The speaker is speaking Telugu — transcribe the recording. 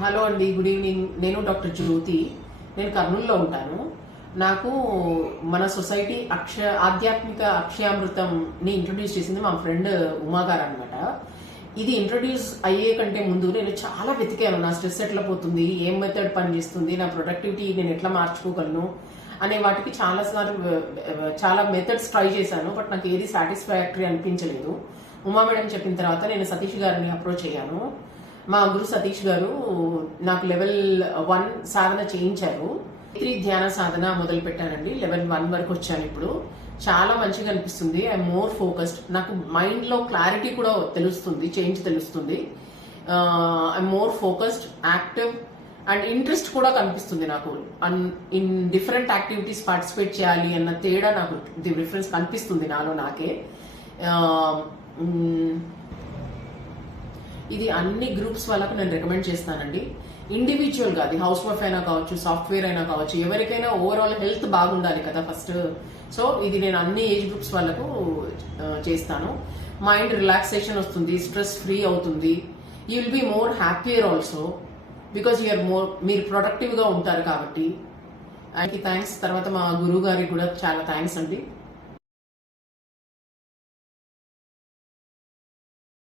హలో అండి, గుడ్ ఈవినింగ్. నేను డాక్టర్ జ్యోతి. నేను కర్నూలులో ఉంటాను. నాకు మన సొసైటీ ఆధ్యాత్మిక అక్షయామృతంని ఇంట్రొడ్యూస్ చేసింది మా ఫ్రెండ్ ఉమా గారు అనమాట. ఇది ఇంట్రొడ్యూస్ అయ్యే కంటే ముందు నేను చాలా వెతికాను. నా స్ట్రెస్ ఎట్లా పోతుంది, ఏం మెథడ్ పనిచేస్తుంది, నా ప్రొడక్టివిటీ నేను ఎట్లా మార్చుకోగలను అనే వాటికి చాలా మెథడ్స్ ట్రై చేశాను. బట్ నాకు ఏది సాటిస్ఫాక్టరీ అనిపించలేదు. ఉమా మేడం చెప్పిన తర్వాత నేను సతీష్ గారిని అప్రోచ్ అయ్యాను. మా గురు సతీష్ గారు నాకు లెవెల్ 1 సాధన చేయించారు. 3 ధ్యాన సాధన మొదలు పెట్టానండి. లెవెల్ 1 వరకు వచ్చాను. ఇప్పుడు చాలా మంచిగా అనిపిస్తుంది. I'm more focused. నాకు మైండ్ లో క్లారిటీ కూడా తెలుస్తుంది, చేంజ్ తెలుస్తుంది. I'm more focused, active and interest కూడా కనిపిస్తుంది నాకు. ఇన్ డిఫరెంట్ యాక్టివిటీస్ పార్టిసిపేట్ చేయాలి అన్న తేడా నాకు డిఫరెన్స్ కనిపిస్తుంది నాలో నాకే. ఇది అన్ని గ్రూప్స్ వాళ్ళకు నేను రికమెండ్ చేస్తానండి. ఇండివిజువల్ గా, అది హౌస్ వైఫ్ అయినా కావచ్చు, సాఫ్ట్వేర్ అయినా కావచ్చు, ఎవరికైనా ఓవరాల్ హెల్త్ బాగుండాలి కదా ఫస్ట్. సో ఇది నేను అన్ని ఏజ్ గ్రూప్స్ వాళ్ళకు చేస్తాను. మైండ్ రిలాక్సేషన్ వస్తుంది, స్ట్రెస్ ఫ్రీ అవుతుంది. You will be more happier also because మీరు ప్రొడక్టివ్ గా ఉంటారు కాబట్టి. థ్యాంక్స్. తర్వాత మా గురువు గారికి కూడా చాలా థ్యాంక్స్ అండి.